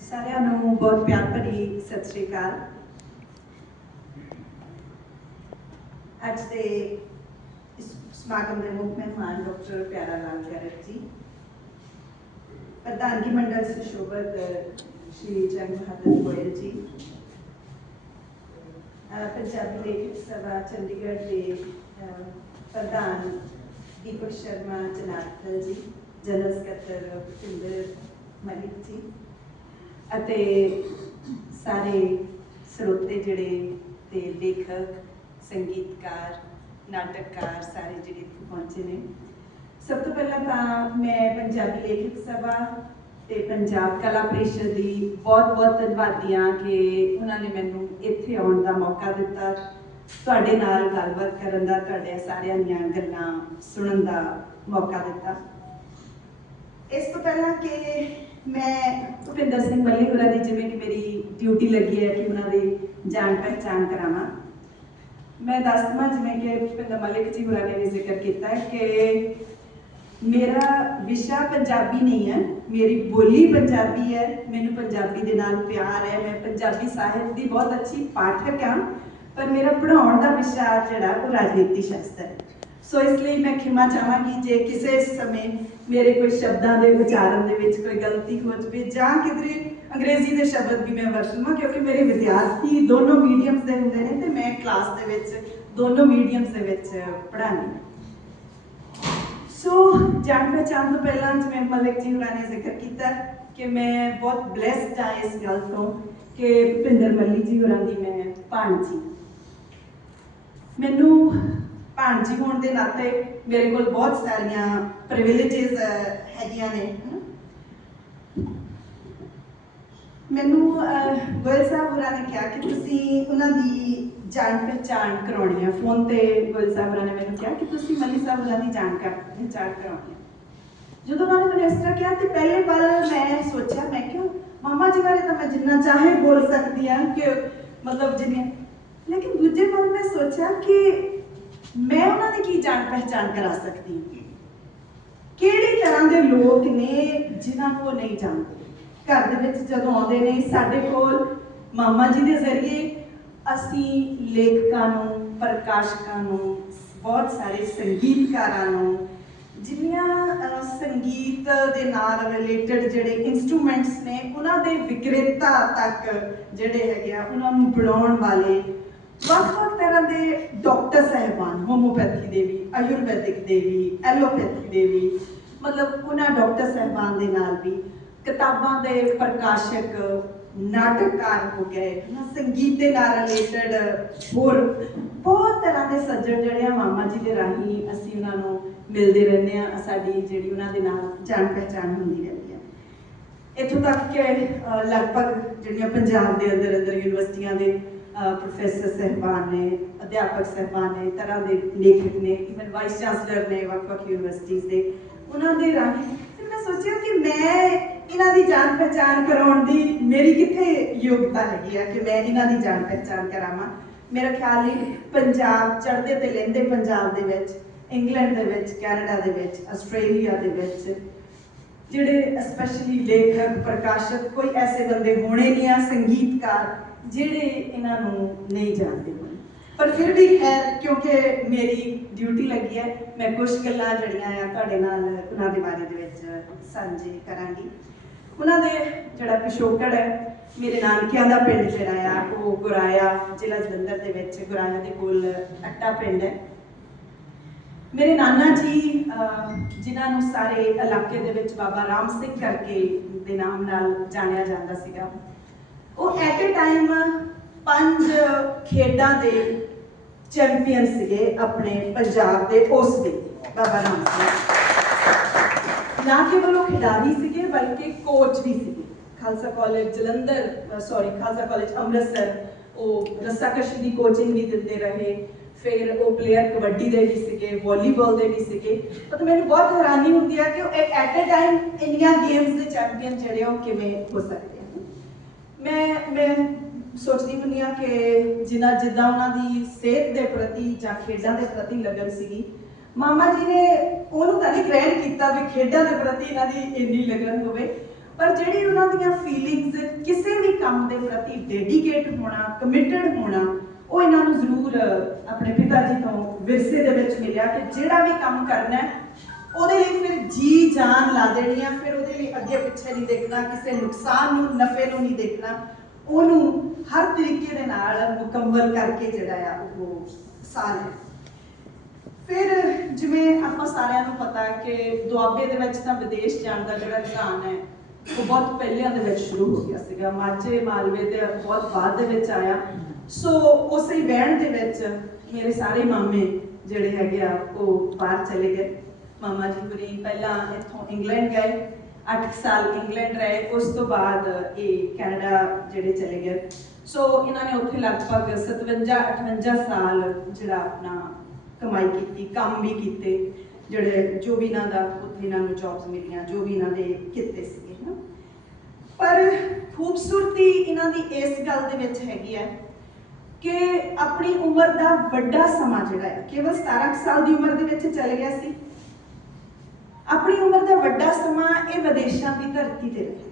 ਸਾਰਿਆਂ ਨੂੰ ਬਹੁਤ ਪਿਆਰ ਭਰੀ ਸਤਿ ਸ਼੍ਰੀ ਅਕਾਲ ਅੱਜ ਦੇ ਇਸ ਸਮਾਗਮ ਦੇ ਮੁੱਖ ਮਹਿਮਾਨ ਡਾਕਟਰ ਪਿਆਰਾ ਲਾਲ ਖੈਰਤ ਜੀ ਪ੍ਰਧਾਨਗੀ ਮੰਡਲ ਸੁਸ਼ੋਭਤ ਸ਼੍ਰੀ ਜੰਗ ਬਹਾਦਰ ਗੋਇਲ ਜੀ ਅਹ ਪੰਜਾਬੀ ਲੇਖਕ ਸਭਾ ਚੰਡੀਗੜ੍ਹ ਦੇ ਅਹ, ਪ੍ਰਧਾਨ ਦੀਪਕ ਸ਼ਰਮਾ ਜਨਾਰਦਨ ਜੀ ਜਨਰਲ ਸਕੱਤਰ ਭੁਪਿੰਦਰ ਮਲਿਕ ਜੀ। ਅਤੇ ਸਾਰੇ ਸਰੋਤੇ ਜਿਹੜੇ ਤੇ ਲੇਖਕ, ਸੰਗੀਤਕਾਰ, ਨਾਟਕਕਾਰ ਸਾਰੇ ਜਿਹੜੇ ਇੱਥੇ ਪਹੁੰਚੇ ਨੇ। ਸਭ ਤੋਂ ਪਹਿਲਾਂ ਤਾਂ ਮੈਂ ਪੰਜਾਬੀ ਲੇਖਕ ਸਭਾ ਤੇ ਪੰਜਾਬ ਕਲਾ ਪ੍ਰੀਸ਼ਦ ਦੀ ਬਹੁਤ-ਬਹੁਤ ਧੰਨਵਾਦੀ ਹਾਂ ਕਿ ਉਹਨਾਂ ਨੇ ਮੈਨੂੰ ਇੱਥੇ ਆਉਣ ਦਾ ਮੌਕਾ ਦਿੱਤਾ, ਤੁਹਾਡੇ ਨਾਲ ਗੱਲਬਾਤ ਕਰਨ ਦਾ, ਤੁਹਾਡੇ ਸਾਰਿਆਂ ਦੀਆਂ ਗੱਲਾਂ ਸੁਣਨ ਦਾ ਮੌਕਾ ਦਿੱਤਾ। ਇਸ ਤੋਂ ਪਹਿਲਾਂ ਕਿ ਮੈਂ ਭੁਪਿੰਦਰ ਸਿੰਘ ਮੱਲੀ ਹੋਰਾਂ ਦੀ ਜਿਵੇਂ ਕਿ ਮੇਰੀ ਡਿਊਟੀ ਲੱਗੀ ਹੈ ਕਿ ਉਹਨਾਂ ਦੀ ਜਾਣ ਪਹਿਚਾਣ ਕਰਾਵਾਂ। ਮੈਂ ਦੱਸ ਦਵਾਂ ਜਿਵੇਂ ਕਿ ਭੁਪਿੰਦਰ ਮਲਿਕ ਜੀ ਹੋਰਾਂ ਨੇ ਵੀ ਜ਼ਿਕਰ ਕੀਤਾ ਕਿ ਮੇਰਾ ਵਿਸ਼ਾ ਪੰਜਾਬੀ ਨਹੀਂ ਹੈ, ਮੇਰੀ ਬੋਲੀ ਪੰਜਾਬੀ ਹੈ, ਮੈਨੂੰ ਪੰਜਾਬੀ ਦੇ ਨਾਲ ਪਿਆਰ ਹੈ, ਮੈਂ ਪੰਜਾਬੀ ਸਾਹਿਤ ਦੀ ਬਹੁਤ ਅੱਛੀ ਪਾਠਕ ਹਾਂ, ਪਰ ਮੇਰਾ ਪੜ੍ਹਾਉਣ ਦਾ ਵਿਸ਼ਾ ਜਿਹੜਾ ਉਹ ਰਾਜਨੀਤੀ ਸ਼ਾਸਤਰ ਹੈ। ਸੋ ਇਸ ਲਈ ਮੈਂ ਖਿਮਾ ਚਾਹਾਂਗੀ ਜੇ ਕਿਸੇ ਸਮੇਂ ਮੇਰੇ ਕੋਈ ਸ਼ਬਦਾਂ ਦੇ ਵਿਚਾਰਨ ਦੇ ਵਿੱਚ ਕੋਈ ਗਲਤੀ ਹੋ ਜਾਵੇ ਜਾਂ ਕਿਧਰੇ ਅੰਗਰੇਜ਼ੀ ਦੇ ਸ਼ਬਦ ਵੀ ਮੈਂ ਵਰਤ ਲਵਾਂ ਕਿਉਂਕਿ ਮੇਰੇ ਵਿਦਿਆਰਥੀ ਦੋਨੋਂ ਮੀਡੀਅਮਸ ਦੇ ਹੁੰਦੇ ਨੇ ਤੇ ਮੈਂ ਕਲਾਸ ਦੇ ਵਿੱਚ ਦੋਨੋਂ ਮੀਡੀਅਮਸ ਦੇ ਵਿੱਚ ਪੜ੍ਹਾਉਂਦੀ ਹਾਂ। ਸੋ ਜਾਣ ਪਹਿਚਾਣ ਤੋਂ ਪਹਿਲਾਂ ਜਿਵੇਂ ਮਲਿਕ ਜੀ ਹੋਰਾਂ ਨੇ ਜ਼ਿਕਰ ਕੀਤਾ ਕਿ ਮੈਂ ਬਹੁਤ ਬlesed ਹਾਂ ਇਸ ਗੱਲ ਤੋਂ ਕਿ ਭਿੰਦਰ ਮੱਲੀ ਜੀ ਹੋਰਾਂ ਦੀ ਮੈਂ ਭਾਣਜੀ। ਮੈਨੂੰ ਭਾਣਜੀ ਹੋਣ ਦੇ ਨਾਤੇ ਮੇਰੇ ਕੋਲ ਬਹੁਤ ਸਾਰੀਆਂ ਪ੍ਰਿਵਿਲੇजेस ਹੈਗੀਆਂ ਨੇ। ਮੈਨੂੰ ਗੋਇਲ ਸਾਹਿਬ ਹੋਰਾਂ ਨੇ ਕਿਹਾ ਕਿ ਤੁਸੀਂ ਉਹਨਾਂ ਦੀ ਜਾਣ ਪਹਿਚਾਣ ਕਰਾਉਣੀ ਹੈ ਫੋਨ ਤੇ ਗੋਇਲ ਸਾਹਿਬ ਹੋਰਾਂ ਨੇ ਮੈਨੂੰ ਕਿਹਾ ਕਿ ਤੁਸੀਂ ਮੱਲੀ ਸਾਹਿਬ ਹੋਰਾਂ ਦੀ ਜਾਣ ਕਰ, ਪਹਿਚਾਣ ਕਰਾਉਣੀ ਹੈ ਜਦੋਂ ਉਹਨਾਂ ਨੇ ਮੈਨੂੰ ਇਸ ਤਰ੍ਹਾਂ ਕਿਹਾ ਤੇ ਪਹਿਲੇ ਪਲ ਮੈਂ ਸੋਚਿਆ, ਮੈਂ ਕਿਉਂ ਮਾਮਾ ਜੀ ਬਾਰੇ ਤਾਂ ਮੈਂ ਜਿੰਨਾ ਚਾਹੇ ਬੋਲ ਸਕਦੀ ਹਾਂ ਕਿ ਮਤਲਬ ਜਿੰਨੇ ਲੇਕਿਨ ਦੂਜੇ ਪਲ ਮੈਂ ਸੋਚਿਆ ਕਿ ਮੈਂ ਉਹਨਾਂ ਦੀ ਕੀ ਜਾਣ ਪਹਿਚਾਣ ਕਰਾ ਸਕਦੀ ਕਿਹੜੇ ਤਰ੍ਹਾਂ ਦੇ ਲੋਕ ਨੇ ਜਿਨ੍ਹਾਂ ਨੂੰ ਉਹ ਨਹੀਂ ਜਾਣਦੇ? ਘਰ ਦੇ ਵਿੱਚ ਜਦੋਂ ਆਉਂਦੇ ਨੇ, ਸਾਡੇ ਕੋਲ ਮਾਮਾ ਜੀ ਦੇ ਜ਼ਰੀਏ ਅਸੀਂ ਲੇਖਕਾਂ ਨੂੰ, ਪ੍ਰਕਾਸ਼ਕਾਂ ਨੂੰ, ਬਹੁਤ ਸਾਰੇ ਸੰਗੀਤਕਾਰਾਂ ਨੂੰ, ਜਿੰਨੀਆਂ ਸੰਗੀਤ ਦੇ ਨਾਲ ਰਿਲੇਟਡ ਜਿਹੜੇ ਇਨਸਟਰੂਮੈਂਟਸ ਨੇ, ਉਹਨਾਂ ਦੇ ਵਿਕਰੇਤਾ ਤੱਕ ਜਿਹੜੇ ਹੈਗੇ ਆ, ਉਹਨਾਂ ਨੂੰ ਬਣਾਉਣ ਵਾਲੇ ਵੱਖ-ਵੱਖ ਤਰ੍ਹਾਂ ਦੇ ਡਾਕਟਰ ਸਹਿਬਾਨ ਹੋਮੋਪੈਥੀ ਦੇ ਵੀ ਆਯੁਰਵੈਦਿਕ ਦੇ ਵੀ ਐਲੋਪੈਥੀ ਦੇ ਵੀ ਮਤਲਬ ਉਹਨਾਂ ਡਾਕਟਰ ਸਹਿਬਾਨ ਦੇ ਨਾਲ ਵੀ ਕਿਤਾਬਾਂ ਦੇ ਪ੍ਰਕਾਸ਼ਕ ਨਾਟਕਕਾਰ ਹੋ ਗਏ ਹਨਾ, ਸੰਗੀਤ ਦੇ ਨਾਲ ਰਿਲੇਟਡ ਹੋਰ ਬਹੁਤ ਤਰ੍ਹਾਂ ਦੇ ਸੱਜਣ ਜਿਹੜੇ ਆ ਮਾਮਾ ਜੀ ਦੇ ਰਾਹੀਂ ਅਸੀਂ ਉਹਨਾਂ ਨੂੰ ਮਿਲਦੇ ਰਹਿੰਦੇ ਆ ਸਾਡੀ ਜਿਹੜੀ ਉਹਨਾਂ ਦੇ ਨਾਲ ਜਾਣ ਪਹਿਚਾਣ ਹੁੰਦੀ ਰਹਿੰਦੀ ਆ। ਇੱਥੋਂ ਤੱਕ ਕਿ ਲਗਭਗ ਜਿਹੜੀਆਂ ਪੰਜਾਬ ਦੇ ਅੰਦਰ ਅੰਦਰ ਯੂਨੀਵਰਸਿਟੀਆਂ ਦੇ ਪ੍ਰੋਫੈਸਰ ਸਹਿਬਾਨ ਨੇ, ਅਧਿਆਪਕ ਸਹਿਬਾਨ ਨੇ, ਤਰ੍ਹਾਂ ਦੇ ਲੇਖਕ ਨੇ ਇਵਨ ਵਾਈਸ ਚਾਂਸਲਰ ਨੇ, ਵੱਖ-ਵੱਖ ਯੂਨੀਵਰਸਿਟੀਆਂ ਦੇ, ਉਹਨਾਂ ਦੇ ਰਾਹੀਂ ਫਿਰ ਮੈਂ ਸੋਚਿਆ ਕਿ ਮੈਂ ਇਹਨਾਂ ਦੀ ਜਾਣ ਪਹਿਚਾਣ ਕਰਾਉਣ ਦੀ ਮੇਰੀ ਕਿੱਥੇ ਯੋਗਤਾ ਹੈਗੀ ਆ ਕਿ ਮੈਂ ਇਹਨਾਂ ਦੀ ਜਾਣ ਪਹਿਚਾਣ ਕਰਾਵਾਂ। ਮੇਰਾ ਖਿਆਲ ਹੈ ਪੰਜਾਬ ਚੜ੍ਹਦੇ ਤੇ ਲੈਂਦੇ ਪੰਜਾਬ ਦੇ ਵਿੱਚ, ਇੰਗਲੈਂਡ ਦੇ ਵਿੱਚ, ਕੈਨੇਡਾ ਦੇ ਵਿੱਚ, ਆਸਟ੍ਰੇਲੀਆ ਦੇ ਵਿੱਚ, ਜਿਹੜੇ ਸਪੈਸ਼ਲੀ ਲੇਖਕ, ਪ੍ਰਕਾਸ਼ਕ, ਕੋਈ ਐਸੇ ਬੰਦੇ ਹੋਣੇ ਨਹੀਂ ਆ, ਸੰਗੀਤਕਾਰ ਜਿਹੜੇ ਇਹਨਾਂ ਨੂੰ ਨਹੀਂ ਜਾਣਦੇ ਹੋਣ। ਪਰ ਫਿਰ ਵੀ ਖੈਰ ਕਿਉਂਕਿ ਮੇਰੀ ਡਿਊਟੀ ਲੱਗੀ ਹੈ ਮੈਂ ਕੁਝ ਗੱਲਾਂ ਜਿਹੜੀਆਂ ਆ ਤੁਹਾਡੇ ਨਾਲ ਉਹਨਾਂ ਦੇ ਬਾਰੇ ਦੇ ਵਿੱਚ ਸਾਂਝੇ ਕਰਾਂਗੀ। ਉਹਨਾਂ ਦੇ ਜਿਹੜਾ ਪਿਛੋਕੜ ਹੈ ਮੇਰੇ ਨਾਨਕਿਆਂ ਦਾ ਪਿੰਡ ਜਿਹੜਾ ਆ ਉਹ ਗੁਰਾਇਆ ਜ਼ਿਲ੍ਹਾ ਜਲੰਧਰ ਦੇ ਵਿੱਚ ਗੁਰਾਇਆ ਦੇ ਕੋਲ ਅੱਟਾ ਪਿੰਡ ਹੈ। ਮੇਰੇ ਨਾਨਾ ਜੀ ਅਹ, ਜਿਨ੍ਹਾਂ ਨੂੰ ਸਾਰੇ ਇਲਾਕੇ ਦੇ ਵਿੱਚ ਬਾਬਾ ਰਾਮ ਸਿੰਘ ਕਰਕੇ ਦੇ ਨਾਮ ਨਾਲ ਜਾਣਿਆ ਜਾਂਦਾ ਸੀਗਾ। ਉਹ ਐਟ ਅ ਟਾਈਮ ਪੰਜ ਖੇਡਾਂ ਦੇ ਚੈਂਪੀਅਨ ਸੀਗੇ ਆਪਣੇ ਪੰਜਾਬ ਦੇ, ਉਸ ਦੇ। ਬਾਬਾ ਰਾਮ ਸਿੰਘ। ਨਾ ਕੇਵਲ ਉਹ ਖਿਡਾਰੀ ਸੀਗੇ, ਬਲਕਿ ਕੋਚ ਵੀ ਸੀਗੇ। Khalsa college Jalandhar sorry Khalsa college Amritsar, ਉਹ ਰੱਸਾਕਸ਼ੀ ਦੀ ਕੋਚਿੰਗ ਵੀ ਦਿੰਦੇ ਰਹੇ। ਫਿਰ ਉਹ ਪਲੇਅਰ ਕਬੱਡੀ ਦੇ ਵੀ ਸੀਗੇ ਵਾਲੀਬਾਲ ਦੇ ਵੀ ਸੀਗੇ। ਤਾਂ ਮੈਨੂੰ ਬਹੁਤ ਹੈਰਾਨੀ ਹੁੰਦੀ ਹੈ ਕਿ ਉਹ at a time India games ਦੇ ਚੈਂਪੀਅਨ ਜਿਹੜੇ ਉਹ ਕਿਵੇਂ ਹੋ ਸਕਦੇ? ਮੈਂ ਮੈਂ ਸੋਚਦੀ ਹੁੰਦੀ ਹਾਂ ਕਿ ਜਿੰਨਾ ਜਿੱਦਾਂ ਉਹਨਾਂ ਦੀ ਸਿਹਤ ਦੇ ਪ੍ਰਤੀ ਜਾਂ ਖੇਡਾਂ ਦੇ ਪ੍ਰਤੀ ਲਗਨ ਸੀਗੀ, ਮਾਮਾ ਜੀ ਨੇ ਉਹਨੂੰ ਤਾਂ ਨਹੀਂ ਗ੍ਰਹਿਣ ਕੀਤਾ ਵੀ ਖੇਡਾਂ ਦੇ ਪ੍ਰਤੀ ਇਹਨਾਂ ਦੀ ਇੰਨੀ ਲਗਨ ਹੋਵੇ, ਪਰ ਜਿਹੜੀ ਉਹਨਾਂ ਦੀਆਂ ਫੀਲਿੰਗਸ ਕਿਸੇ ਵੀ ਕੰਮ ਦੇ ਪ੍ਰਤੀ ਡੈਡੀਕੇਟ ਹੋਣਾ ਕਮਿਟਡ ਹੋਣਾ, ਉਹ ਇਹਨਾਂ ਨੂੰ ਜ਼ਰੂਰ ਆਪਣੇ ਪਿਤਾ ਜੀ ਤੋਂ ਵਿਰਸੇ ਦੇ ਵਿੱਚ ਮਿਲਿਆ ਕਿ ਜਿਹੜਾ ਵੀ ਕੰਮ ਕਰਨਾ ਹੈ ਉਹਦੇ ਲਈ ਫਿਰ ਜੀ ਜਾਨ ਲਾ ਦੇਣੀ ਆ, ਫਿਰ ਉਹਦੇ ਲਈ ਅੱਗੇ ਪਿੱਛੇ ਨਹੀਂ ਦੇਖਣਾ, ਕਿਸੇ ਨੁਕਸਾਨ ਨੂੰ, ਨਫੇ ਨੂੰ ਨਹੀਂ ਦੇਖਣਾ। ਉਹਨੂੰ ਹਰ ਤਰੀਕੇ ਦੇ ਨਾਲ ਮੁਕੰਮਲ ਕਰਕੇ ਜਿਹੜਾ ਆ, ਉਹ ਸਾਲ ਹੈ। ਫਿਰ ਜਿਵੇਂ ਆਪਾਂ ਸਾਰਿਆਂ ਨੂੰ ਪਤਾ ਕਿ ਦੁਆਬੇ ਦੇ ਵਿੱਚ ਤਾਂ ਵਿਦੇਸ਼ ਜਾਣ ਦਾ ਜਿਹੜਾ ਰੁਝਾਨ ਹੈ, ਉਹ ਬਹੁਤ ਪਹਿਲਿਆਂ ਦੇ ਵਿੱਚ ਸ਼ੁਰੂ ਹੋ ਗਿਆ ਸੀਗਾ। ਮਾਝੇ, ਮਾਲਵੇ ਤੇ ਬਹੁਤ ਬਾਅਦ ਦੇ ਵਿੱਚ ਆਇਆ। ਸੋ ਉਸੇ ਵਹਿਣ ਦੇ ਵਿੱਚ ਮੇਰੇ ਸਾਰੇ ਮਾਮੇ ਜਿਹੜੇ ਹੈਗੇ ਆ, ਉਹ ਬਾਹਰ ਚਲੇ ਗਏ। ਮਾਮਾ ਜੀ ਹੁਰੀ ਪਹਿਲਾਂ ਇੱਥੋਂ ਇੰਗਲੈਂਡ ਗਏ 8 ਸਾਲ ਇੰਗਲੈਂਡ ਰਹੇ, ਉਸ ਤੋਂ ਬਾਅਦ ਇਹ ਕੈਨੇਡਾ ਜਿਹੜੇ ਚਲੇ ਗਏ। ਸੋ ਇਹਨਾਂ ਨੇ ਉੱਥੇ ਲਗਭਗ 57 58 ਸਾਲ ਜਿਹੜਾ ਆਪਣਾ ਕਮਾਈ ਕੀਤੀ, ਕੰਮ ਵੀ ਕੀਤੇ, ਜਿਹੜੇ ਜੋ ਵੀ ਇਹਨਾਂ ਦਾ ਉੱਥੇ ਇਹਨਾਂ ਨੂੰ ਜੌਬਸ ਮਿਲੀਆਂ, ਜੋ ਵੀ ਇਹਨਾਂ ਦੇ ਕਿੱਤੇ ਸੀਗੇ, ਹਨਾ। ਪਰ ਖੂਬਸੂਰਤੀ ਇਹਨਾਂ ਦੀ ਇਸ ਗੱਲ ਦੇ ਵਿੱਚ ਹੈਗੀ ਹੈ ਕਿ ਆਪਣੀ ਉਮਰ ਦਾ ਵੱਡਾ ਸਮਾਂ ਜਿਹੜਾ ਹੈ, ਕੇਵਲ 17 ਕੁ ਸਾਲ ਦੀ ਉਮਰ ਦੇ ਵਿੱਚ ਚੱਲ ਗਿਆ ਸੀ। ਆਪਣੀ ਉਮਰ ਦਾ ਵੱਡਾ ਸਮਾਂ ਇਹ ਵਿਦੇਸ਼ਾਂ ਦੀ ਧਰਤੀ ਤੇ ਰਹੇ।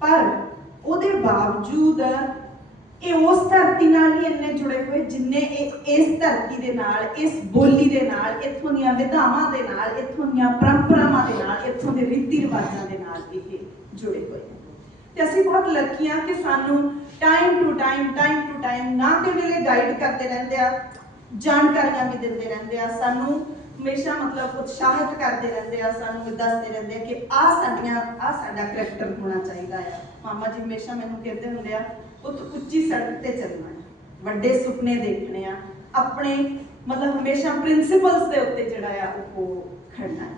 ਪਰ ਉਹਦੇ ਬਾਵਜੂਦ ਇਹ ਉਸ ਧਰਤੀ ਨਾਲ ਨਹੀਂ ਇੰਨੇ ਜੁੜੇ ਹੋਏ ਜਿੰਨੇ ਇਹ ਇਸ ਧਰਤੀ ਦੇ ਨਾਲ, ਇਸ ਬੋਲੀ ਦੇ ਨਾਲ, ਇੱਥੋਂ ਦੀਆਂ ਵਿਧਾਵਾਂ ਦੇ ਨਾਲ, ਇੱਥੋਂ ਦੀਆਂ ਪਰੰਪਰਾਵਾਂ ਦੇ ਨਾਲ, ਇੱਥੋਂ ਦੇ ਰੀਤੀ ਰਿਵਾਜਾਂ ਦੇ ਨਾਲ ਇਹ ਜੁੜੇ ਹੋਏ ਨੇ। ਤੇ ਅਸੀਂ ਬਹੁਤ ਲੱਕੀ ਹਾਂ ਕਿ ਸਾਨੂੰ time to time time to time ਨਾ ਕਿ ਵੇਲੇ ਗਾਈਡ ਕਰਦੇ ਰਹਿੰਦੇ ਆ, ਜਾਣਕਾਰੀਆਂ ਵੀ ਦਿੰਦੇ ਰਹਿੰਦੇ ਆ, ਸਾਨੂੰ ਹਮੇਸ਼ਾ ਮਤਲਬ ਉਤਸ਼ਾਹਿਤ ਕਰਦੇ ਰਹਿੰਦੇ ਆ, ਸਾਨੂੰ ਦੱਸਦੇ ਰਹਿੰਦੇ ਆ ਕਿ ਆ ਸਾਡੀਆਂ ਆ ਸਾਡਾ ਕਰੈਕਟਰ ਹੋਣਾ ਚਾਹੀਦਾ ਆ। ਮਾਮਾ ਜੀ ਹਮੇਸ਼ਾ ਮੈਨੂੰ ਕਹਿੰਦੇ ਹੁੰਦੇ ਆ, ਪੁੱਤ, ਉੱਚੀ ਸੜਕ ਤੇ ਚੱਲਣਾ ਵੱਡੇ ਸੁਪਨੇ ਦੇਖਣੇ ਆ, ਆਪਣੇ ਮਤਲਬ ਹਮੇਸ਼ਾ ਪ੍ਰਿੰਸੀਪਲਸ ਦੇ ਉੱਤੇ ਜਿਹੜਾ ਆ ਉਹ ਖੜਨਾ ਹੈ।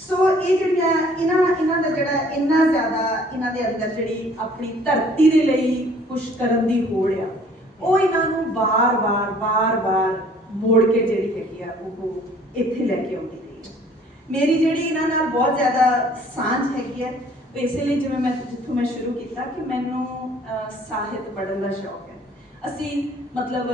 ਸੋ ਇਹ ਜਿਹੜੀਆਂ ਇਹਨਾਂ ਇਹਨਾਂ ਦਾ ਜਿਹੜਾ ਇੰਨਾ ਜ਼ਿਆਦਾ ਇਹਨਾਂ ਦੇ ਅੰਦਰ ਜਿਹੜੀ ਆਪਣੀ ਧਰਤੀ ਦੇ ਲਈ ਕੁਝ ਕਰਨ ਦੀ ਹੋੜ ਆ, ਉਹ ਇਹਨਾਂ ਨੂੰ ਬਾਰ-ਬਾਰ ਬਾਰ-ਬਾਰ ਮੋੜ ਕੇ ਜਿਹੜੀ ਹੈਗੀ ਆ, ਉਹ ਇੱਥੇ ਲੈ ਕੇ ਆਉਂਦੀ ਰਹੀ ਮੇਰੀ ਜਿਹੜੀ ਇਹਨਾਂ ਨਾਲ ਬਹੁਤ ਜ਼ਿਆਦਾ ਸਾਂਝ ਹੈਗੀ ਹੈ ਇਸੇ ਲਈ ਜਿਵੇਂ ਮੈਂ ਜਿੱਥੋਂ ਮੈਂ ਸ਼ੁਰੂ ਕੀਤਾ ਕਿ ਮੈਨੂੰ ਸਾਹਿਤ ਪੜ੍ਹਨ ਦਾ ਸ਼ੌਕ ਹੈ। ਅਸੀਂ ਮਤਲਬ,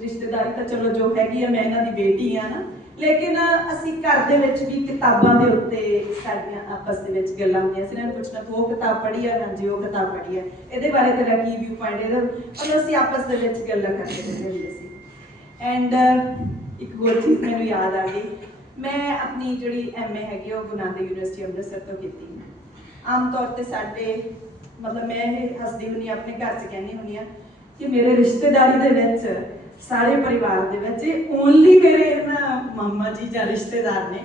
ਰਿਸ਼ਤੇਦਾਰੀ ਤਾਂ ਚਲੋ ਜੋ ਹੈਗੀ ਆ, ਮੈਂ ਇਹਨਾਂ ਦੀ ਬੇਟੀ ਆ ਨਾ, ਲੇਕਿਨ ਅਸੀਂ ਘਰ ਦੇ ਵਿੱਚ ਵੀ ਕਿਤਾਬਾਂ ਦੇ ਉੱਤੇ ਸਾਡੀਆਂ ਆਪਸ ਦੇ ਵਿੱਚ ਗੱਲਾਂ ਹੁੰਦੀਆਂ ਸੀ। ਇਹਨਾਂ ਨੂੰ ਪੁੱਛਣਾ, ਤੂੰ ਉਹ ਕਿਤਾਬ ਪੜ੍ਹੀ ਆ, ਹਾਂਜੀ, ਉਹ ਕਿਤਾਬ ਪੜ੍ਹੀ ਆ। ਇਹਦੇ ਬਾਰੇ ਤੇਰਾ ਕੀ ਵਿਊ ਪੁਆਇੰਟ ਹੈ ਮਤਲਬ ਅਸੀਂ ਆਪਸ ਦੇ ਵਿੱਚ ਗੱਲਾਂ ਕਰਦੇ ਰਹਿੰਦੇ ਹੁੰਦੇ ਸੀ। ਐਂਡ ਇੱਕ ਹੋਰ ਚੀਜ਼ ਮੈਨੂੰ ਯਾਦ ਆ ਗਈ। ਮੈਂ ਆਪਣੀ ਜਿਹੜੀ ਐਮਏ ਹੈਗੀ ਉਹ ਗੁਰੂ ਯੂਨੀਵਰਸਿਟੀ ਅੰਮ੍ਰਿਤਸਰ ਤੋਂ ਕੀਤੀ। ਆਮ ਤੌਰ ਤੇ ਸਾਡੇ, ਮਤਲਬ ਮੈਂ ਇਹ ਹੱਸਦੀ ਹੁੰਦੀ ਆਪਣੇ ਘਰ 'ਚ ਕਹਿੰਦੀ ਹੁੰਦੀ ਆ ਕਿ ਮੇਰੇ ਰਿਸ਼ਤੇਦਾਰੀ ਦੇ ਵਿੱਚ, ਸਾਰੇ ਪਰਿਵਾਰ ਦੇ ਵਿੱਚ ਓਨਲੀ ਮੇਰੇ ਨਾ ਮਾਮਾ ਜੀ ਜਾਂ ਰਿਸ਼ਤੇਦਾਰ ਨੇ,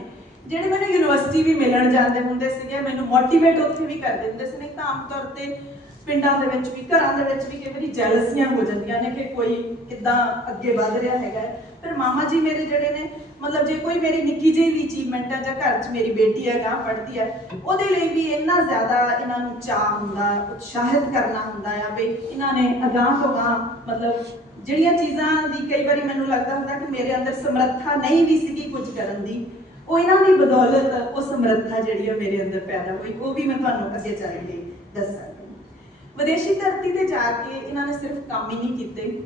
ਜਿਹੜੇ ਮੈਨੂੰ ਯੂਨੀਵਰਸਿਟੀ ਵੀ ਮਿਲਣ ਜਾਂਦੇ ਹੁੰਦੇ ਸੀਗੇ, ਮੈਨੂੰ ਮੋਟੀਵੇਟ ਉੱਥੇ ਵੀ ਕਰਦੇ ਹੁੰਦੇ ਸੀ। ਨਹੀਂ ਤਾਂ ਆਮ ਤੌਰ ਤੇ ਪਿੰਡਾਂ ਦੇ ਵਿੱਚ ਵੀ, ਘਰਾਂ ਦੇ ਵਿੱਚ ਵੀ ਕਈ ਵਾਰੀ ਜੈਲਸੀਆਂ ਹੋ ਜਾਂਦੀਆਂ ਨੇ ਕਿ ਕੋਈ ਕਿੱਦਾਂ ਅੱਗੇ ਵੱਧ ਰਿਹਾ ਹੈਗਾ। ਹੈ। ਮਾਮਾ ਜੀ ਮੇਰੇ ਜਿਹੜੇ ਨੇ, ਮਤਲਬ ਜੇ ਕੋਈ ਮੇਰੀ ਨਿੱਕੀ ਜਿਹੀ ਵੀ ਅਚੀਵਮੈਂਟ ਹੈ ਜਾਂ ਘਰ 'ਚ ਮੇਰੀ ਬੇਟੀ ਹੈ ਗਾਂ ਪੜ੍ਹਦੀ ਹੈ ਉਹਦੇ ਲਈ ਵੀ ਇੰਨਾ ਜ਼ਿਆਦਾ ਇਹਨਾਂ ਨੂੰ ਚਾਹ ਹੁੰਦਾ, ਉਤਸ਼ਾਹਿਤ ਕਰਨਾ ਹੁੰਦਾ ਆ ਵੀ ਇਹਨਾਂ ਨੇ ਅਗਾਂਹ ਤੋਂ ਗਾਂਹ ਮਤਲਬ ਜਿਹੜੀਆਂ ਚੀਜ਼ਾਂ ਦੀ ਕਈ ਵਾਰੀ ਮੈਨੂੰ ਲੱਗਦਾ ਹੁੰਦਾ ਕਿ ਮੇਰੇ ਅੰਦਰ ਸਮਰੱਥਾ ਨਹੀਂ ਵੀ ਸੀਗੀ ਕੁਝ ਕਰਨ ਦੀ, ਉਹ ਇਹਨਾਂ ਦੀ ਬਦੌਲਤ ਉਹ ਸਮਰੱਥਾ ਜਿਹੜੀ ਹੈ ਮੇਰੇ ਅੰਦਰ ਪੈਦਾ ਹੋਈ, ਉਹ ਵੀ ਮੈਂ ਤੁਹਾਨੂੰ ਅੱਗੇ ਚੱਲ ਕੇ ਦੱਸ ਵਿਦੇਸ਼ੀ ਧਰਤੀ ਤੇ ਜਾ ਕੇ ਇਹਨਾਂ ਨੇ ਸਿਰਫ ਕੰਮ ਹੀ ਨਹੀਂ ਕੀਤੇ,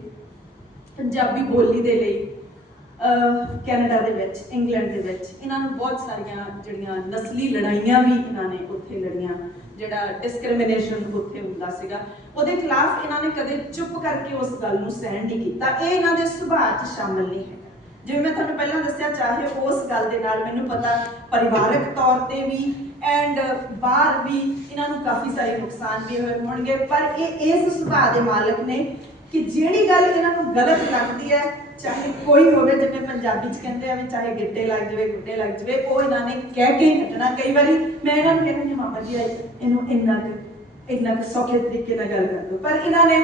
ਪੰਜਾਬੀ ਬੋਲੀ ਦੇ ਲਈ ਕੈਨੇਡਾ ਦੇ ਵਿੱਚ, ਇੰਗਲੈਂਡ ਦੇ ਵਿੱਚ, ਇਹਨਾਂ ਨੂੰ ਬਹੁਤ ਸਾਰੀਆਂ ਜਿਹੜੀਆਂ ਨਸਲੀ ਲੜਾਈਆਂ ਵੀ ਇਹਨਾਂ ਨੇ ਉੱਥੇ ਲੜੀਆਂ, ਜਿਹੜਾ ਡਿਸਕ੍ਰਿਮੀਨੇਸ਼ਨ ਉੱਥੇ ਹੁੰਦਾ ਸੀਗਾ, ਉਹਦੇ ਖਿਲਾਫ ਇਹਨਾਂ ਨੇ ਕਦੇ ਚੁੱਪ ਕਰਕੇ ਉਸ ਗੱਲ ਨੂੰ ਸਹਿਣ ਨਹੀਂ ਕੀਤਾ। ਇਹ ਇਹਨਾਂ ਦੇ ਸੁਭਾਅ 'ਚ ਸ਼ਾਮਲ ਨਹੀਂ ਹੈ ਜਿਵੇਂ ਮੈਂ ਤੁਹਾਨੂੰ ਪਹਿਲਾਂ ਦੱਸਿਆ, ਚਾਹੇ ਉਸ ਗੱਲ ਦੇ ਨਾਲ ਮੈਨੂੰ ਪਤਾ, ਪਰਿਵਾਰਕ ਤੌਰ ਤੇ ਵੀ ਐਂਡ ਬਾਹਰ ਵੀ ਇਹਨਾਂ ਨੂੰ ਕਾਫੀ ਸਾਰੇ ਨੁਕਸਾਨ ਵੀ ਹੋਏ ਹੋਣਗੇ, ਪਰ ਇਹ ਇਸ ਸੁਭਾਅ ਦੇ ਮਾਲਕ ਨੇ ਕਿ ਜਿਹੜੀ ਗੱਲ ਇਹਨਾਂ ਨੂੰ ਗਲਤ ਲੱਗਦੀ ਹੈ, ਚਾਹੇ ਕੋਈ ਹੋਵੇ, ਜਿਵੇਂ ਪੰਜਾਬੀ ਚ ਕਹਿੰਦੇ ਆ ਵੀ ਚਾਹੇ ਗਿੱਟੇ ਲੱਗ ਜਾਵੇ, ਗੁੱਟੇ ਲੱਗ ਜਾਵੇ, ਉਹ ਇਹਨਾਂ ਨੇ ਕਹਿ ਕੇ ਹਟਣਾ ਕਈ ਵਾਰੀ ਮੈਂ ਇਹਨਾਂ ਨੂੰ ਕਹਿੰਦੀ ਮਾਮਾ ਜੀ ਇਹਨੂੰ ਇੰਨਾ ਕੁ ਇੰਨਾ ਕੁ ਸੌਖੇ ਤਰੀਕੇ ਨਾਲ ਗੱਲ ਕਰ ਦੋ ਪਰ ਇਹਨਾਂ ਨੇ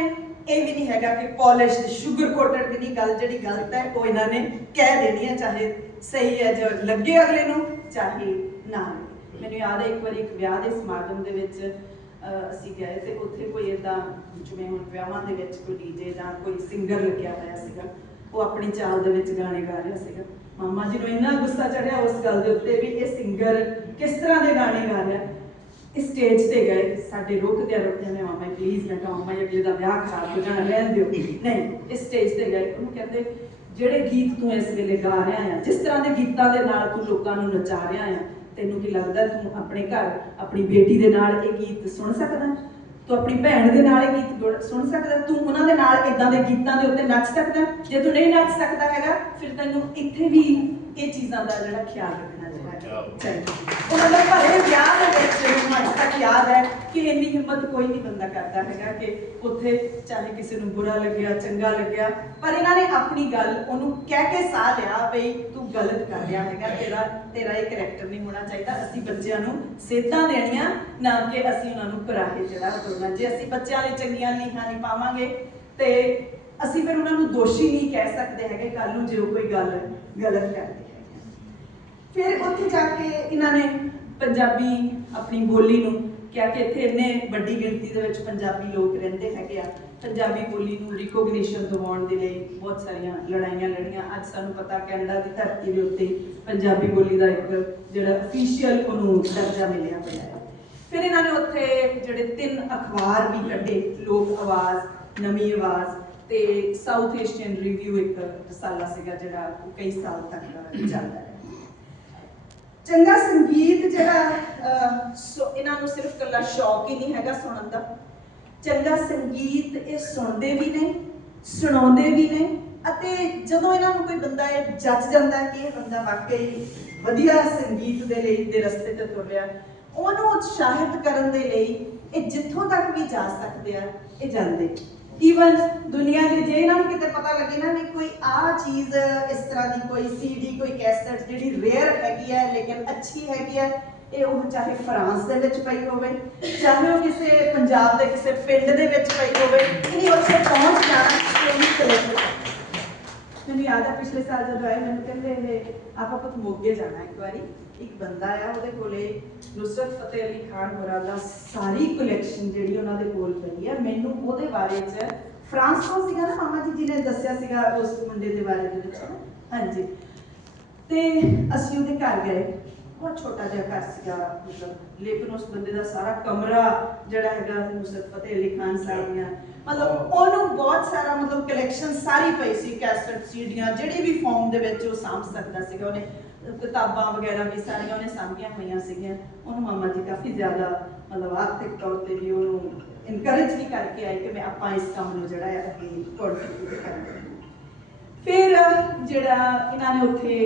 ਇਹ ਵੀ ਨਹੀਂ ਹੈਗਾ ਕਿ ਪੋਲਿਸ਼ਡ ਸ਼ੂਗਰ ਕੋਟਡ ਦੀ ਨਹੀਂ ਗੱਲ, ਜਿਹੜੀ ਗਲਤ ਹੈ, ਉਹ ਇਹਨਾਂ ਨੇ ਕਹਿ ਦੇਣੀ ਹੈ, ਚਾਹੇ ਸਹੀ ਹੈ ਜੋ ਲੱਗੇ ਅਗਲੇ ਨੂੰ, ਚਾਹੇ ਨਾ ਲੱਗੇ। ਮੈਨੂੰ ਯਾਦ ਹੈ, ਇੱਕ ਵਾਰੀ ਇੱਕ ਵਿਆਹ ਦੇ ਸਮਾਗਮ ਦੇ ਵਿੱਚ ਅਸੀਂ ਗਏ ਤੇ ਉੱਥੇ ਕੋਈ ਇਦਾਂ ਜਿਵੇਂ ਹੁਣ ਵਿਆਹਾਂ ਦੇ ਵਿੱਚ ਕੋਈ ਡੀਜੇ ਜਾਂ ਕੋਈ ਸਿੰਗਰ ਲੱਗਿਆ ਹੋਇਆ ਸੀਗਾ, ਉਹ ਆਪਣੀ ਚਾਲ ਦੇ ਵਿੱਚ ਗਾਣੇ ਗਾ ਰਿਹਾ ਸੀਗਾ। ਮਾਮਾ ਜੀ ਨੂੰ ਇੰਨਾ ਗੁੱਸਾ ਚੜਿਆ ਉਸ ਗੱਲ ਦੇ ਉੱਤੇ ਵੀ ਇਹ ਸਿੰਗਰ ਕਿਸ ਤਰ੍ਹਾਂ ਦੇ ਗਾਣੇ ਗਾ ਰਿਹਾ। ਸਟੇਜ ਤੇ ਗਏ, ਸਾਡੇ ਰੁਕਦਿਆਂ ਰੁਕਦੇ ਨੇ ਮਾਮਾ ਪਲੀਜ਼ ਮੈਂ ਕਹਾਂ, ਮਾਮਾ ਜੀ, ਅਗਲੇ ਦਾ ਵਿਆਹ ਖਰਾਬ ਹੋ ਜਾਣਾ, ਰਹਿਣ ਦਿਓ। ਨਹੀਂ ਇਸ ਸਟੇਜ ਤੇ ਗਏ। ਉਹਨੂੰ ਕਹਿੰਦੇ, ਜਿਹੜੇ ਗੀਤ ਤੂੰ ਇਸ ਵੇਲੇ ਗਾ ਰਿਹਾ ਆ, ਜਿਸ ਤਰ੍ਹਾਂ ਦੇ ਗੀਤਾਂ ਦੇ ਨਾਲ ਤੂੰ ਲੋਕਾਂ ਨੂੰ ਨਚਾ ਰਿਹਾ ਆ ਤੈਨੂੰ ਕੀ ਲੱਗਦਾ ਤੂੰ ਆਪਣੇ ਘਰ, ਆਪਣੀ ਬੇਟੀ ਦੇ ਨਾਲ ਇਹ ਗੀਤ ਸੁਣ ਸਕਦਾ? ਤੂੰ ਆਪਣੀ ਭੈਣ ਦੇ ਨਾਲ ਇਹ ਗੀਤ ਸੁਣ ਸਕਦਾ? ਤੂੰ ਉਹਨਾਂ ਦੇ ਨਾਲ ਇਦਾਂ ਦੇ ਗੀਤਾਂ ਦੇ ਉੱਤੇ ਨੱਚ ਸਕਦਾ? ਜੇ ਤੂੰ ਨਹੀਂ ਨੱਚ ਸਕਦਾ ਹੈਗਾ, ਫਿਰ ਤੈਨੂੰ ਇੱਥੇ ਵੀ ਇਹ ਚੀਜ਼ਾਂ ਦਾ ਜਿਹੜਾ ਖਿਆਲ ਰੱਖਣਾ ਚਾਹੀਦਾ ਉਹਨਾਂ ਦਾ ਭਰੇ ਵਿਆਹ ਦੇ ਵਿੱਚ ਮੈਨੂੰ ਅੱਜ ਤੱਕ ਯਾਦ ਹੈ ਕਿ ਇੰਨੀ ਹਿੰਮਤ ਕੋਈ ਨਹੀਂ ਬੰਦਾ ਕਰਦਾ ਹੈਗਾ ਕਿ ਉੱਥੇ ਚਾਹੇ ਕਿਸੇ ਨੂੰ ਬੁਰਾ ਲੱਗਿਆ ਚੰਗਾ ਲੱਗਿਆ ਪਰ ਇਹਨਾਂ ਨੇ ਆਪਣੀ ਗੱਲ ਉਹਨੂੰ ਕਹਿ ਕੇ ਸਾਹ ਲਿਆ ਬਈ ਤੂੰ ਗਲਤ ਕਰ ਰਿਹਾ ਹੈਗਾ ਤੇਰਾ ਤੇਰਾ ਇਹ ਕਰੈਕਟਰ ਨਹੀਂ ਹੋਣਾ ਚਾਹੀਦਾ। ਅਸੀਂ ਬੱਚਿਆਂ ਨੂੰ ਸੇਧਾਂ ਦੇਣੀਆਂ ਨਾ ਕਿ ਅਸੀਂ ਉਹਨਾਂ ਨੂੰ ਕਰਾਹੇ ਜਿਹੜਾ ਤੋੜਨਾ। ਜੇ ਅਸੀਂ ਬੱਚਿਆਂ ਲਈ ਚੰਗੀਆਂ ਲੀਹਾਂ ਨਹੀਂ ਪਾਵਾਂਗੇ ਤੇ ਅਸੀਂ ਫਿਰ ਉਹਨਾਂ ਨੂੰ ਦੋਸ਼ੀ ਨਹੀਂ ਕਹਿ ਸਕਦੇ ਹੈਗੇ ਕੱਲ ਨੂੰ ਜੇ ਉਹ ਕੋਈ ਗੱਲ ਗਲਤ ਕਰਦੇ। ਫਿਰ ਉੱਥੇ ਜਾ ਕੇ ਇਹਨਾਂ ਨੇ ਪੰਜਾਬੀ ਆਪਣੀ ਬੋਲੀ ਨੂੰ ਕਿਹਾ ਕਿ ਇੱਥੇ ਇੰਨੇ ਵੱਡੀ ਗਿਣਤੀ ਦੇ ਵਿੱਚ ਪੰਜਾਬੀ ਲੋਕ ਰਹਿੰਦੇ ਹੈਗੇ ਆ। ਪੰਜਾਬੀ ਬੋਲੀ ਨੂੰ ਰਿਕੋਗਨੀਸ਼ਨ ਦਿਵਾਉਣ ਦੇ ਲਈ ਬਹੁਤ ਸਾਰੀਆਂ ਲੜਾਈਆਂ ਲੜੀਆਂ। ਅੱਜ ਸਾਨੂੰ ਪਤਾ ਕੈਨੇਡਾ ਦੀ ਧਰਤੀ ਦੇ ਉੱਤੇ ਪੰਜਾਬੀ ਬੋਲੀ ਦਾ ਇੱਕ ਜਿਹੜਾ ਅਫੀਸ਼ੀਅਲ ਉਹਨੂੰ ਦਰਜਾ ਮਿਲਿਆ ਹੋਇਆ ਹੈ। ਫਿਰ ਇਹਨਾਂ ਨੇ ਉੱਥੇ ਜਿਹੜੇ ਤਿੰਨ ਅਖਬਾਰ ਵੀ ਕੱਢੇ, ਲੋਕ ਆਵਾਜ਼, ਨਵੀਂ ਆਵਾਜ਼ ਤੇ ਸਾਊਥ ਏਸ਼ੀਅਨ ਰਿਵਿਊ ਇੱਕ ਰਸਾਲਾ ਸੀਗਾ ਜਿਹੜਾ ਕਈ ਸਾਲ ਤੱਕ ਚੱਲਦਾ ਰਿਹਾ ਚੰਗਾ ਸੰਗੀਤ ਜਿਹੜਾ ਇਹਨਾਂ ਨੂੰ ਸਿਰਫ ਕੱਲਾ ਸ਼ੌਕ ਹੀ ਨਹੀਂ ਹੈਗਾ ਸੁਣਨ ਦਾ। ਚੰਗਾ ਸੰਗੀਤ ਇਹ ਸੁਣਦੇ ਵੀ ਨੇ, ਸੁਣਾਉਂਦੇ ਵੀ ਨੇ, ਅਤੇ ਜਦੋਂ ਇਹਨਾਂ ਨੂੰ ਕੋਈ ਬੰਦਾ ਇਹ ਜੱਜ ਜਾਂਦਾ ਕਿ ਇਹ ਬੰਦਾ ਵਾਕਈ ਵਧੀਆ ਸੰਗੀਤ ਦੇ ਲਈ, ਦੇ ਰਸਤੇ ਤੇ ਤੁਰ ਰਿਹਾ ਉਹਨੂੰ ਉਤਸ਼ਾਹਿਤ ਕਰਨ ਦੇ ਲਈ ਇਹ ਜਿੱਥੋਂ ਤੱਕ ਵੀ ਜਾ ਸਕਦੇ ਆ, ਇਹ ਜਾਂਦੇ। ਈਵਨ ਦੁਨੀਆ ਦੇ ਜੇ ਇਹਨਾਂ ਨੂੰ ਕਿਤੇ ਪਤਾ ਲੱਗੇ ਨਾ ਵੀ ਕੋਈ ਆ ਚੀਜ਼, ਇਸ ਤਰ੍ਹਾਂ ਦੀ ਕੋਈ ਸੀਡੀ ਕੋਈ ਕੈਸਟ ਜਿਹੜੀ ਰੇਅਰ ਹੈਗੀ ਹੈ, ਲੇਕਿਨ ਅੱਛੀ ਹੈਗੀ ਹੈ, ਇਹ ਉਹ ਚਾਹੇ ਫਰਾਂਸ ਦੇ ਵਿੱਚ ਪਈ ਹੋਵੇ, ਚਾਹੇ ਉਹ ਕਿਸੇ ਪੰਜਾਬ ਦੇ ਕਿਸੇ ਪਿੰਡ ਦੇ ਵਿੱਚ ਪਈ ਹੋਵੇ ਇਹਨੇ ਉੱਥੇ ਪਹੁੰਚ ਜਾਣਾ ਤੇ ਕਲੈਕਟ ਮੈਨੂੰ ਯਾਦ ਹੈ ਪਿਛਲੇ ਸਾਲ ਜਦੋਂ ਆਏ, ਮੈਨੂੰ ਕਹਿੰਦੇ ਇਹ ਆਪਾਂ ਕੁਝ ਮੋਗੇ ਜਾਣਾ ਇੱਕ ਵਾਰੀ। ਇੱਕ ਬੰਦਾ ਆ ਉਹਦੇ ਕੋਲੇ, ਨੁਸਰਤ ਫਤਿਹ ਅਲੀ ਖਾਨ ਹੋਰਾਂ ਦਾ ਸਾਰੀ ਕਲੈਕਸ਼ਨ ਜਿਹੜੀ ਉਹਨਾਂ ਦੇ ਕੋਲ ਪਈ ਆ। ਮੈਨੂੰ ਉਹਦੇ ਬਾਰੇ ਚ, ਫਰਾਂਸ ਤੋਂ ਸੀਗਾ ਨਾ, ਮਾਮਾ ਜੀ ਜੀ ਨੇ ਦੱਸਿਆ ਸੀਗਾ ਉਸ ਮੁੰਡੇ ਦੇ ਬਾਰੇ ਦੇ ਵਿੱਚ। ਹਾਂਜੀ। ਤੇ ਅਸੀਂ ਉਹਦੇ ਘਰ ਗਏ। ਬਹੁਤ ਛੋਟਾ ਜਿਹਾ ਘਰ ਸੀਗਾ ਮਤਲਬ ਲੇਕਿਨ ਉਸ ਬੰਦੇ ਦਾ ਸਾਰਾ ਕਮਰਾ ਜਿਹੜਾ ਹੈਗਾ ਨੁਸਰਤ ਫਤਿਹ ਅਲੀ ਖਾਨ ਸਾਹਿਬ ਦੀਆਂ। ਮਤਲਬ ਉਹਨੂੰ ਬਹੁਤ ਸਾਰਾ ਮਤਲਬ ਕਲੈਕਸ਼ਨ ਸਾਰੀ ਪਈ ਸੀ ਕੈਸਟ ਸੀਡੀਆਂ ਜਿਹੜੀ ਵੀ ਫਾਰਮ ਦੇ ਵਿੱਚ ਉਹ ਸਾਂਭ ਸਕਦਾ ਸੀਗਾ। ਉਹਨੇ ਕਿਤਾਬਾਂ ਵਗੈਰਾ ਵੀ ਸਾਰੀਆਂ ਉਹਨੇ ਸਾਂਭੀਆਂ ਹੋਈਆਂ ਸੀਗੀਆਂ। ਉਹਨੂੰ ਮਾਮਾ ਜੀ ਕਾਫੀ ਜ਼ਿਆਦਾ ਮਤਲਬ ਆਰਥਿਕ ਤੌਰ ਤੇ ਵੀ ਉਹਨੂੰ ਇਨਕਰੇਜ ਵੀ ਕਰਕੇ ਆਏ ਕਿ ਮੈਂ ਆਪਾਂ ਇਸ ਕੰਮ ਨੂੰ ਜਿਹੜਾ ਹੈ ਅੱਗੇ ਕੰਟੀਨਿਊ ਕਰਾਂਗੇ। ਫਿਰ ਜਿਹੜਾ ਇਹਨਾਂ ਨੇ ਉੱਥੇ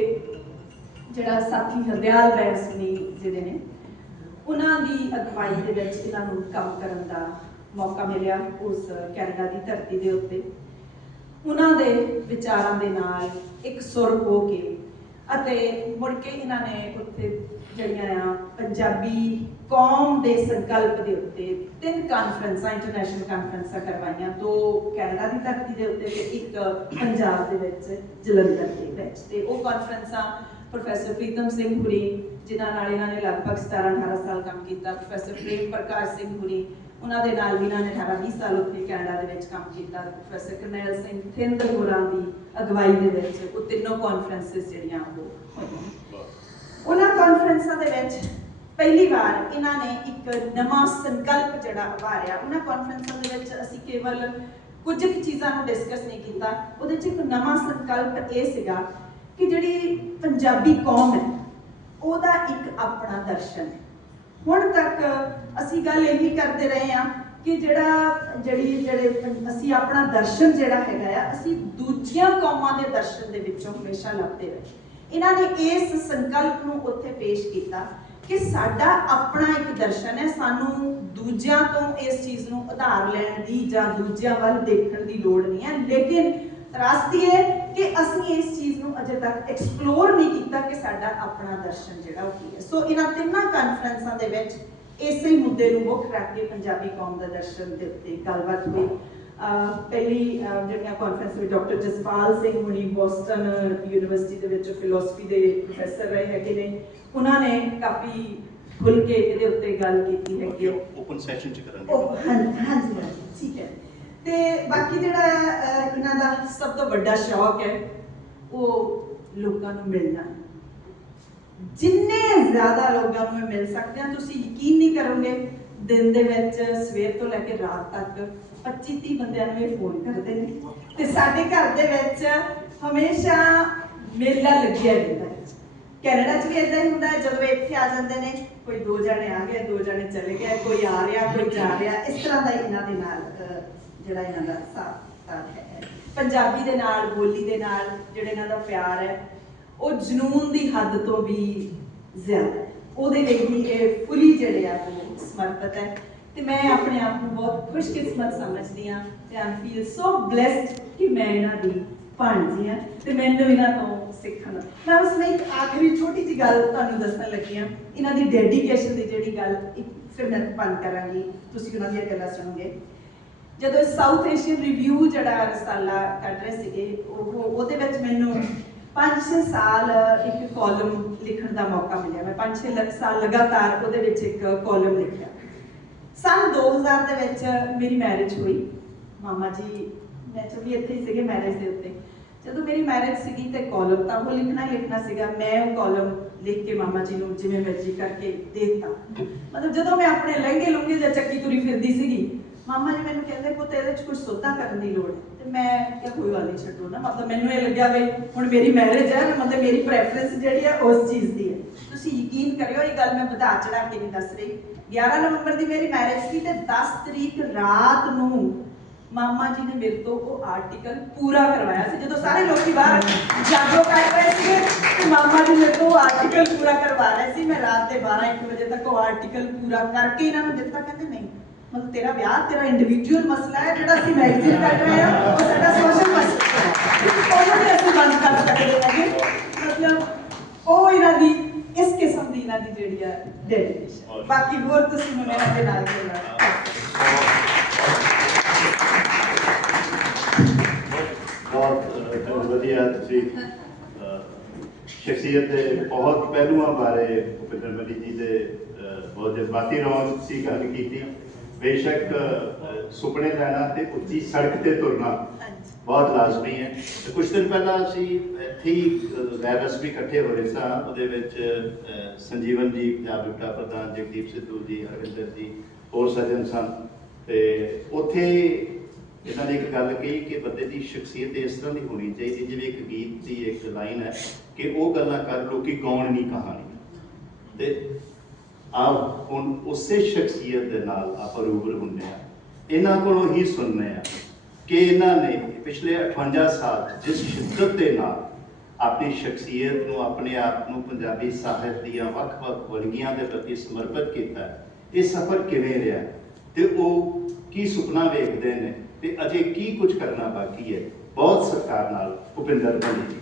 ਜਿਹੜਾ ਸਾਥੀ ਹਰਦਿਆਲ ਬੈਂਸ ਨੇ, ਜਿਹੜੇ ਨੇ, ਉਹਨਾਂ ਦੀ ਅਗਵਾਈ ਦੇ ਵਿੱਚ ਇਹਨਾਂ ਨੂੰ ਕੰਮ ਕਰਨ ਦਾ ਮੌਕਾ ਮਿਲਿਆ ਉਸ ਕੈਨੇਡਾ ਦੀ ਧਰਤੀ ਦੇ ਉੱਤੇ। ਉਹਨਾਂ ਦੇ ਵਿਚਾਰਾਂ ਦੇ ਨਾਲ ਇੱਕ ਸੁਰ ਹੋ ਕੇ ਅਤੇ ਮੁੜ ਕੇ ਇਹਨਾਂ ਨੇ ਉੱਥੇ ਜਿਹੜੀਆਂ ਆ ਪੰਜਾਬੀ ਕੌਮ ਦੇ ਸੰਕਲਪ ਦੇ ਉੱਤੇ ਤਿੰਨ ਕਾਨਫਰੰਸਾਂ ਇੰਟਰਨੈਸ਼ਨਲ ਕਾਨਫਰੰਸਾਂ ਕਰਵਾਈਆਂ, ਦੋ ਕੈਨੇਡਾ ਦੀ ਧਰਤੀ ਦੇ ਉੱਤੇ ਤੇ ਇੱਕ ਪੰਜਾਬ ਦੇ ਵਿੱਚ ਜਲੰਧਰ ਦੇ ਵਿੱਚ। ਤੇ ਉਹ ਕਾਨਫਰੰਸਾਂ ਪ੍ਰੋਫੈਸਰ ਪ੍ਰੀਤਮ ਸਿੰਘ ਹੁਰੀ, ਜਿਨ੍ਹਾਂ ਨਾਲ ਇਹਨਾਂ ਨੇ ਲਗਭਗ 17 18 ਸਾਲ ਕੰਮ ਕੀਤਾ। ਪ੍ਰੋਫੈਸਰ ਪ੍ਰੇਮ ਪ੍ਰਕਾਸ਼ ਸਿੰਘ ਹੁਰੀ, ਉਹਨਾਂ ਦੇ ਨਾਲ ਵੀ ਇਹਨਾਂ ਨੇ 18 20 ਸਾਲ ਉੱਥੇ ਕੈਨੇਡਾ ਦੇ ਵਿੱਚ ਕੰਮ ਕੀਤਾ। ਪ੍ਰੋਫੈਸਰ ਕਰਨੈਲ ਸਿੰਘ ਥਿੰਦ ਹੋਰਾਂ ਦੀ ਅਗਵਾਈ ਦੇ ਵਿੱਚ ਉਹ ਤਿੰਨੋਂ ਕਾਨਫਰੰਸਿਸ ਜਿਹੜੀਆਂ ਉਹ ਹੋਈਆਂ। ਉਹਨਾਂ ਕਾਨਫਰੰਸਾਂ ਦੇ ਵਿੱਚ ਪਹਿਲੀ ਵਾਰ ਇਹਨਾਂ ਨੇ ਇੱਕ ਨਵਾਂ ਸੰਕਲਪ ਜਿਹੜਾ ਉਭਾਰਿਆ ਉਹਨਾਂ ਕਾਨਫਰੰਸਾਂ ਦੇ ਵਿੱਚ ਅਸੀਂ ਕੇਵਲ ਕੁਝ ਚੀਜ਼ਾਂ ਨੂੰ ਡਿਸਕਸ ਨਹੀਂ ਕੀਤਾ। ਉਹਦੇ 'ਚ ਇੱਕ ਨਵਾਂ ਸੰਕਲਪ ਇਹ ਸੀਗਾ ਕਿ ਜਿਹੜੀ ਪੰਜਾਬੀ ਕੌਮ ਹੈ, ਉਹਦਾ ਇੱਕ ਆਪਣਾ ਦਰਸ਼ਨ ਹੈ। ਹੁਣ ਤੱਕ ਅਸੀਂ ਗੱਲ ਇਹੀ ਕਰਦੇ ਰਹੇ ਹਾਂ ਕਿ ਜਿਹੜਾ ਜਿਹੜੀ ਜਿਹੜੇ ਅਸੀਂ ਆਪਣਾ ਦਰਸ਼ਨ ਜਿਹੜਾ ਹੈਗਾ ਆ, ਅਸੀਂ ਦੂਜੀਆਂ ਕੌਮਾਂ ਦੇ ਦਰਸ਼ਨ ਦੇ ਵਿੱਚੋਂ ਹਮੇਸ਼ਾ ਲੱਭਦੇ ਰਹੇ। ਇਹਨਾਂ ਨੇ ਇਸ ਸੰਕਲਪ ਨੂੰ ਉੱਥੇ ਪੇਸ਼ ਕੀਤਾ ਕਿ ਸਾਡਾ ਆਪਣਾ ਇੱਕ ਦਰਸ਼ਨ ਹੈ, ਸਾਨੂੰ ਦੂਜਿਆਂ ਤੋਂ ਇਸ ਚੀਜ਼ ਨੂੰ ਉਧਾਰ ਲੈਣ ਦੀ ਜਾਂ ਦੂਜਿਆਂ ਵੱਲ ਦੇਖਣ ਦੀ ਲੋੜ ਨਹੀਂ ਹੈ। ਲੇਕਿਨ ਤਰਾਸਦੀ ਹੈ ਕਿ ਅਸੀਂ ਇਸ ਚੀਜ਼ ਨੂੰ ਅਜੇ ਤੱਕ ਐਕਸਪਲੋਰ ਨਹੀਂ ਕੀਤਾ ਕਿ ਸਾਡਾ ਆਪਣਾ ਦਰਸ਼ਨ ਜਿਹੜਾ ਉਹ ਕੀ ਹੈ। ਸੋ ਇਹਨਾਂ ਤਿੰਨਾਂ ਕਾਨਫਰੰਸਾਂ ਦੇ ਵਿੱਚ ਇਸੇ ਮੁੱਦੇ ਨੂੰ ਮੁੱਖ ਰੱਖ ਕੇ ਪੰਜਾਬੀ ਕੌਮ ਦਾ ਦਰਸ਼ਨ ਦੇ ਉੱਤੇ ਗੱਲਬਾਤ ਹੋਈ। ਪਹਿਲੀ ਜਿਹੜੀਆਂ ਕਾਨਫਰੰਸ ਵਿੱਚ ਡਾਕਟਰ ਜਸਪਾਲ ਸਿੰਘ ਹੁਣੀ ਬੋਸਟਨ ਯੂਨੀਵਰਸਿਟੀ ਦੇ ਵਿੱਚ ਫਿਲਾਸਫੀ ਦੇ ਪ੍ਰੋਫੈਸਰ ਰਹੇ ਹੈਗੇ ਨੇ। ਉਹਨਾਂ ਨੇ ਕਾਫੀ ਖੁੱਲ ਕੇ ਇਹਦੇ ਉੱਤੇ ਗੱਲ ਕੀਤੀ ਹੈ। ਓਪਨ ਸੈਸ਼ਨ ਚ ਕਰਾਂਗੇ। ਹਾਂਜੀ ਹਾਂਜੀ, ਠੀਕ ਹੈ। ਤੇ ਬਾਕੀ ਜਿਹੜਾ ਅਹ, ਇਹਨਾਂ ਦਾ ਸਭ ਤੋਂ ਵੱਡਾ ਸ਼ੌਕ ਹੈ ਉਹ ਲੋਕਾਂ ਨੂੰ ਮਿਲਣਾ। ਜਿੰਨੇ ਜ਼ਿਆਦਾ ਲੋਕਾਂ ਨੂੰ ਇਹ ਮਿਲ ਸਕਦੇ ਆ ਤੁਸੀਂ ਯਕੀਨ ਨਹੀਂ ਕਰੋਗੇ ਦਿਨ ਦੇ ਵਿੱਚ ਸਵੇਰ ਤੋਂ ਲੈ ਕੇ ਰਾਤ ਤੱਕ 25 30 ਬੰਦਿਆਂ ਨੂੰ ਇਹ ਫੋਨ ਕਰਦੇ ਨੇ। ਤੇ ਸਾਡੇ ਘਰ ਦੇ ਵਿੱਚ ਹਮੇਸ਼ਾ ਮੇਲਾ ਲੱਗਿਆ ਰਹਿੰਦਾ ਹੈ। ਕੈਨੇਡਾ 'ਚ ਵੀ ਇਦਾਂ ਹੀ ਹੁੰਦਾ ਹੈ ਜਦੋਂ ਇੱਥੇ ਆ ਜਾਂਦੇ ਨੇ ਕੋਈ ਦੋ ਜਣੇ ਆ ਗਏ ਦੋ ਜਣੇ ਚਲੇ ਗਏ ਕੋਈ ਆ ਰਿਹਾ ਕੋਈ ਜਾ ਰਿਹਾ ਇਸ ਤਰ੍ਹਾਂ ਦਾ ਇਹਨਾਂ ਦੇ ਨਾਲ ਅਹ, ਜਿਹੜਾ ਇਹਨਾਂ ਦਾ ਹਿਸਾਬ ਕਿਤਾਬ ਹੈ। ਪੰਜਾਬੀ ਦੇ ਨਾਲ, ਬੋਲੀ ਦੇ ਨਾਲ ਜਿਹੜਾ ਇਹਨਾਂ ਦਾ ਪਿਆਰ ਹੈ, ਉਹ ਜਨੂਨ ਦੀ ਹੱਦ ਤੋਂ ਵੀ ਜ਼ਿਆਦਾ ਉਹਦੇ ਲਈ ਹੀ ਇਹ ਫੁੱਲੀ ਜਿਹੜੇ ਆ ਉਹ ਸਮਰਪਿਤ ਹੈ। ਤੇ ਮੈਂ ਆਪਣੇ ਆਪ ਨੂੰ ਬਹੁਤ ਖੁਸ਼ਕਿਸਮਤ ਸਮਝਦੀ ਹਾਂ ਤੇ ਆਈ ਫੀਲ ਸੋ ਬlesed ਕਿ ਮੈਂ ਇਹਨਾਂ ਦੀ ਭਾਣਜੀ ਹਾਂ ਤੇ ਮੈਨੂੰ ਇਹਨਾਂ ਤੋਂ ਸਿੱਖਣ ਮੈਂ ਉਸ ਵਿੱਚ ਇੱਕ ਆਖਰੀ ਛੋਟੀ ਜਿਹੀ ਗੱਲ ਤੁਹਾਨੂੰ ਦੱਸਣ ਲੱਗੀ ਹਾਂ। ਇਹਨਾਂ ਦੀ ਡੈਡੀਕੇਸ਼ਨ ਦੀ ਜਿਹੜੀ ਗੱਲ ਫਿਰ ਮੈਂ ਬੰਦ ਕਰਾਂਗੀ। ਤੁਸੀਂ ਉਹਨਾਂ ਦੀਆਂ ਗੱਲਾਂ ਸੁਣੋਗੇ। ਜਦੋਂ ਸਾਊਥ ਏਸ਼ੀਅਨ ਰਿਵਿਊ ਜਿਹੜਾ ਰਸਾਲਾ ਕੱਢ ਰਹੇ ਸੀਗੇ, ਉਹ ਉਹਦੇ ਵਿੱਚ ਮੈਨੂੰ 5-6 ਸਾਲ ਇੱਕ ਕਾਲਮ ਲਿਖਣ ਦਾ ਮੌਕਾ ਮਿਲਿਆ। ਮੈਂ 5-6 ਸਾਲ ਲਗਾਤਾਰ ਉਹਦੇ ਵਿੱਚ ਇੱਕ ਕਾਲਮ ਲਿਖਿਆ। ਸਨ 2000 ਦੇ ਵਿੱਚ ਮੇਰੀ ਮੈਰਿਜ ਹੋਈ। ਮਾਮਾ ਜੀ, ਮੈਂ ਵੀ ਇੱਥੇ ਹੀ ਸੀਗੇ ਮੈਰਿਜ ਦੇ ਉੱਤੇ। ਜਦੋਂ ਮੇਰੀ ਮੈਰਿਜ ਸੀਗੀ ਤੇ ਕਾਲਮ ਤਾਂ ਉਹ ਲਿਖਣਾ ਹੀ ਲਿਖਣਾ ਸੀਗਾ। ਮੈਂ ਉਹ ਕਾਲਮ ਲਿਖ ਕੇ ਮਾਮਾ ਜੀ ਨੂੰ ਜਿਵੇਂ ਮਰਜ਼ੀ ਕਰਕੇ ਦੇ ਦਿੱਤਾ। ਮਤਲਬ ਜਦੋਂ ਮੈਂ ਆਪਣੇ ਲਹਿੰਗੇ ਲੁੰਗੇ ਜਾਂ ਚੱਕੀ ਤੁਰੀ ਫਿਰਦੀ ਸੀਗੀ ਮਾਮਾ ਜੀ ਮੈਨੂੰ ਕਹਿੰਦੇ, ਪੁੱਤ, ਇਹਦੇ 'ਚ ਕੁਝ ਸੋਧਾ ਕਰਨ ਦੀ ਲੋੜ ਹੈ। ਤੇ ਮੈਂ ਕਿਹਾ, ਕੋਈ ਗੱਲ ਨਹੀਂ ਛੱਡੋ ਨਾ। ਮਤਲਬ ਮੈਨੂੰ ਇਹ ਲੱਗਿਆ ਵੀ ਹੁਣ ਮੇਰੀ ਮੈਰਿਜ ਹੈ, ਮਤਲਬ ਮੇਰੀ ਪ੍ਰੈਫਰੈਂਸ ਜਿਹੜੀ ਹੈ ਉਸ ਚੀਜ਼ ਦੀ ਹੈ। ਤੁਸੀਂ ਯਕੀਨ ਕਰਿਓ, ਇਹ ਗੱਲ ਮੈਂ ਵਧਾ ਚੜਾ ਕੇ ਨਹੀਂ ਦੱਸ ਰਹੀ। 11 ਨਵੰਬਰ ਦੀ ਮੇਰੀ ਮੈਰਿਜ ਸੀ ਤੇ 10 ਤਰੀਕ ਰਾਤ ਨੂੰ ਮਾਮਾ ਜੀ ਨੇ ਮੇਰੇ ਤੋਂ ਉਹ ਆਰਟੀਕਲ ਪੂਰਾ ਕਰਵਾਇਆ ਸੀ, ਜਦੋਂ ਸਾਰੇ ਲੋਕੀ ਬਾਹਰ ਜਾਗੋ ਕਰ ਰਹੇ ਸੀ ਤੇ ਮਾਮਾ ਜੀ ਮੇਰੇ ਤੋਂ ਆਰਟੀਕਲ ਪੂਰਾ ਕਰਵਾ ਰਹੇ ਸੀ। ਮੈਂ ਰਾਤ ਦੇ 12 1 ਵਜੇ ਤੱਕ ਉਹ ਆਰਟੀਕਲ ਪੂਰਾ ਕਰਕੇ ਇਹਨਾਂ ਨੂੰ ਦਿੱਤਾ। ਕਹਿੰਦੇ, ਨਹੀਂ ਮਤਲਬ ਤੇਰਾ ਵਿਆਹ, ਤੇਰਾ ਇੰਡੀਵਿਜੂਅਲ ਮਸਲਾ ਹੈ ਜਿਹੜਾ ਅਸੀਂ ਮੈਗਜ਼ੀਨ ਕੱਢ ਰਹੇ ਹਾਂ, ਉਹ ਸਾਡਾ ਸੋਸ਼ਲ ਮਸਲਾ ਹੈ। ਉਹਨੂੰ ਵੀ ਅਸੀਂ ਬੰਦ ਕਰ ਸਕਦੇ ਹੈਗੇ। ਮਤਲਬ ਉਹ ਇਹਨਾਂ ਦੀ, ਇਸ ਕਿਸਮ ਦੀ ਇਹਨਾਂ ਦੀ ਜਿਹੜੀ ਆ ਡੈਡੀਕੇਸ਼ਨ ਬਾਕੀ ਹੋਰ ਤੁਸੀਂ ਮੈਨੂੰ ਇਹਨਾਂ ਦੇ ਨਾਲ ਬਹੁਤ ਵਧੀਆ ਤੁਸੀਂ ਸ਼ਖਸੀਅਤ ਦੇ ਬਹੁਤ ਪਹਿਲੂਆਂ ਬਾਰੇ ਭੁਪਿੰਦਰ ਮਲੀ ਜੀ ਦੇ ਬਹੁਤ ਜਜ਼ਬਾਤੀ ਰੌਣ ਸੀ ਗੱਲ ਕੀਤੀ। ਬੇਸ਼ੱਕ ਸੁਪਨੇ ਲੈਣਾ ਤੇ ਉੱਚੀ ਸੜਕ ਤੇ ਤੁਰਨਾ ਬਹੁਤ ਲਾਜ਼ਮੀ ਹੈ। ਤੇ ਕੁਝ ਦਿਨ ਪਹਿਲਾਂ ਅਸੀਂ ਇੱਥੇ ਗੈਰ ਰਸਮੀ ਇਕੱਠੇ ਹੋਏ ਸਾਂ। ਉਹਦੇ ਵਿੱਚ ਸੰਜੀਵਨ ਜੀ ਪੰਜਾਬ ਵਿਪਤਾ ਪ੍ਰਧਾਨ ਜਗਦੀਪ ਸਿੱਧੂ ਜੀ ਹਰਵਿੰਦਰ ਜੀ ਹੋਰ ਸੱਜਣ ਸਨ। ਤੇ ਉੱਥੇ ਇਹਨਾਂ ਨੇ ਇੱਕ ਗੱਲ ਕਹੀ ਕਿ ਬੰਦੇ ਦੀ ਸ਼ਖਸੀਅਤ ਇਸ ਤਰ੍ਹਾਂ ਦੀ ਹੋਣੀ ਚਾਹੀਦੀ ਜਿਵੇਂ ਇੱਕ ਗੀਤ ਦੀ ਇੱਕ ਲਾਈਨ ਹੈ ਕਿ ਉਹ ਗੱਲਾਂ ਕਰ ਲੋਕੀ ਗਾਉਣ ਨਹੀਂ ਕਹਾਣੀ ਤੇ ਆਪ ਹੁਣ ਉਸੇ ਸ਼ਖਸੀਅਤ ਦੇ ਨਾਲ ਆਪਾਂ ਰੂਬਰ ਹੁੰਦੇ ਆ ਇਹਨਾਂ ਕੋਲੋਂ ਹੀ ਸੁਣਨੇ ਆ ਕਿ ਇਹਨਾਂ ਨੇ ਪਿਛਲੇ 58 ਸਾਲ ਜਿਸ ਸ਼ਿੱਦਤ ਦੇ ਨਾਲ ਆਪਣੀ ਸ਼ਖਸੀਅਤ ਨੂੰ, ਆਪਣੇ ਆਪ ਨੂੰ ਪੰਜਾਬੀ ਸਾਹਿਤ ਦੀਆਂ ਵੱਖ-ਵੱਖ ਵਰਗੀਆਂ ਦੇ ਪ੍ਰਤੀ ਸਮਰਪਿਤ ਕੀਤਾ ਇਹ ਸਫ਼ਰ ਕਿਵੇਂ ਰਿਹਾ ਤੇ ਉਹ ਕੀ ਸੁਪਨਾ ਵੇਖਦੇ ਨੇ ਤੇ ਅਜੇ ਕੀ ਕੁਝ ਕਰਨਾ ਬਾਕੀ ਹੈ? ਬਹੁਤ ਸਤਿਕਾਰ ਨਾਲ ਭੁਪਿੰਦਰ ਭੰਡੀ ਜੀ